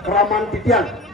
Kraman Titian.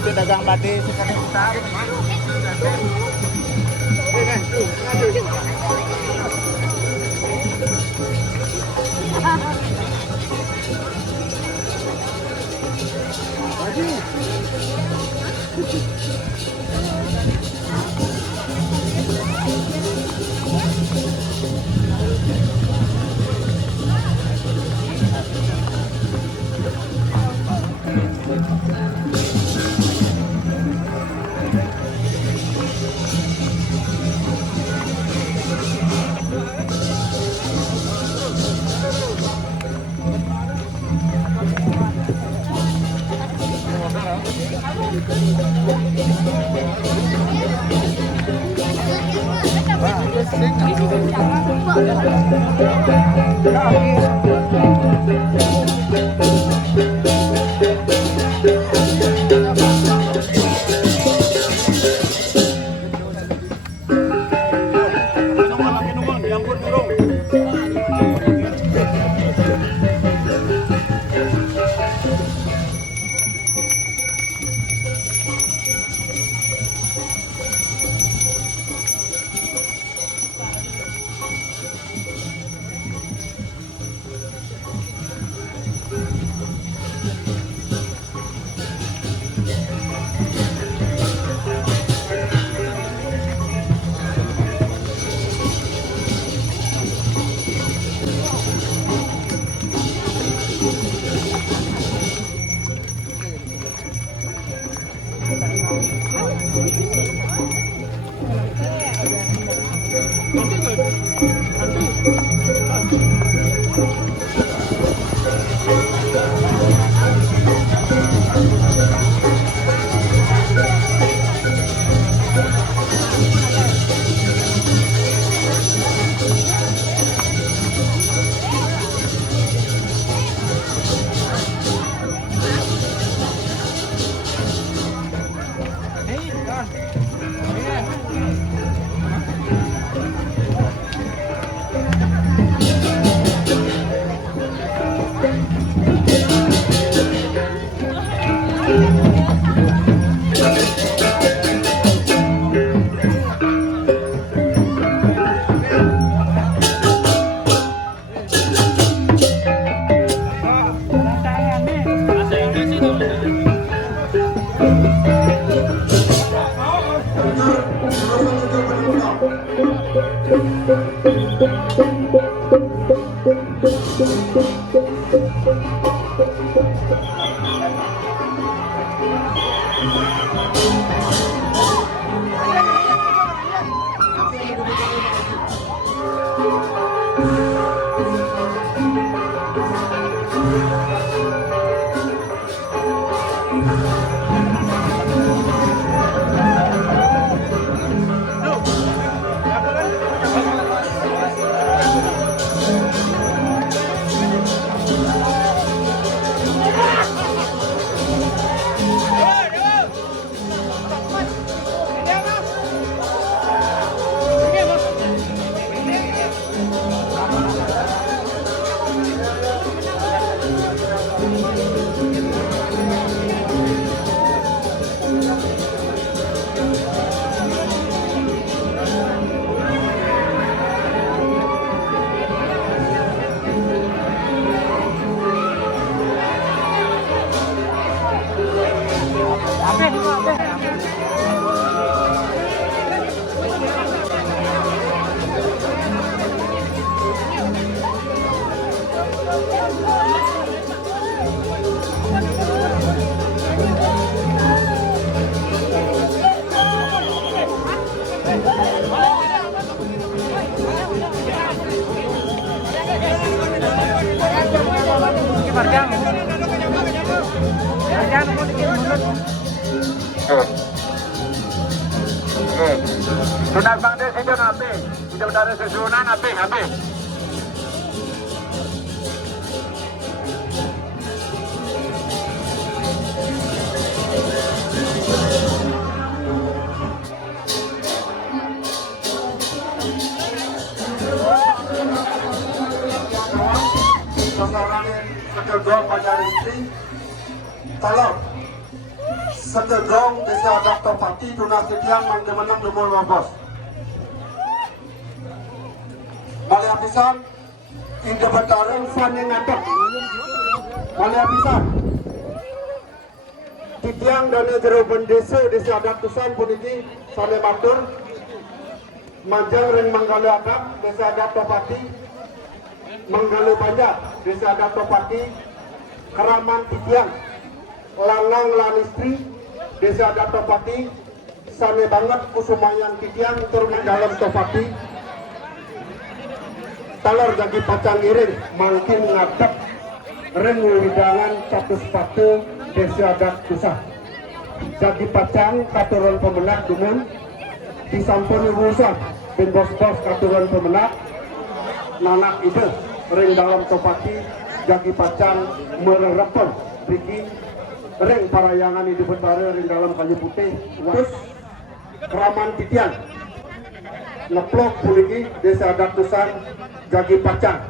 Pedagang batik sekarang kita. Sudah Bang Des itu nabi, sudah dari susunan nabi, habis. Sekedrong Pacar Istri Talor Sekedrong Desa Dr. Pati Tunas Setiang Mangkemenang Dumul Wabos Malaya Pisan Inde Betaren Fane Ngatok Malaya Pisan Titiang Dana Jeroben Desa Desa Datusan Puniki Sane Matur Manjang Ring Manggala Adap Desa Dr. Pati Menggala Banjar Desa Dr. Pati Keraman Titiang Lanang Lanistri Desa Dr. Pati Sane banget Kusumayang Titiang Tur Mendalam Topati Talor Jagi Pacang Iring Mangkin Ngadep Ring Widangan Catus Pate Desa Datusan Jagi Pacang Katuran Pemenak Dumun Disampuni Rusak Ben Bos-Bos Katuran Pemenak Nanak Ide Ring Dalam Topati Jagi Pacang Mererepel Riki Ring Parayangan Ide Betara Ring Dalam Kayu Putih Terus Keraman Titian Ngeplok Puliki Desa Datusan Jagi Pacang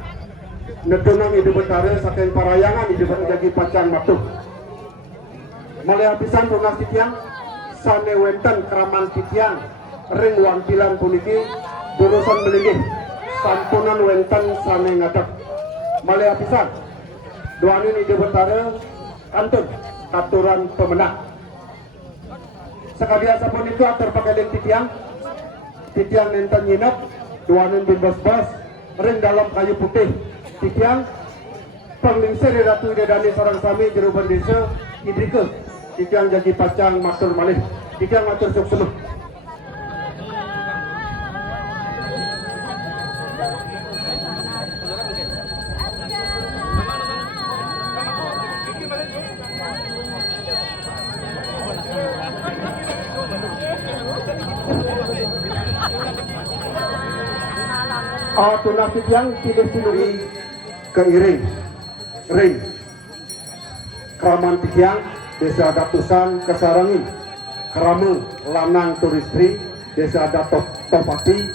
Nedunang Ide Betara Saking Parayangan Ide Betara Jagi Pacang Matuk Malaya Pisan Tunas Titian Sane Wenten Keraman Titian Ring Wampilan Puliki Durusan Melinggih Sampunan Wenten Sane Ngadep Malaya Pisan Duanin Ide Betara Antun Aturan Pemenang Sekalian sapun itu atur pakai Titiang Titiang Nenten Nyinap Duanin Bin Bos-Bos Ring Dalam Kayu Putih Titiang Penglingsir Ratu Ide Dani Sarang Sami Jeruban Desa Idrike Titiang Jagi Pacang Matur Malih Titiang Matur Suksema Tunas Titiang pilih-pilih ke Iring Ring Keraman Titiang Desa Datusan Kesarangin Keramu Lanang Turistri Desa Topati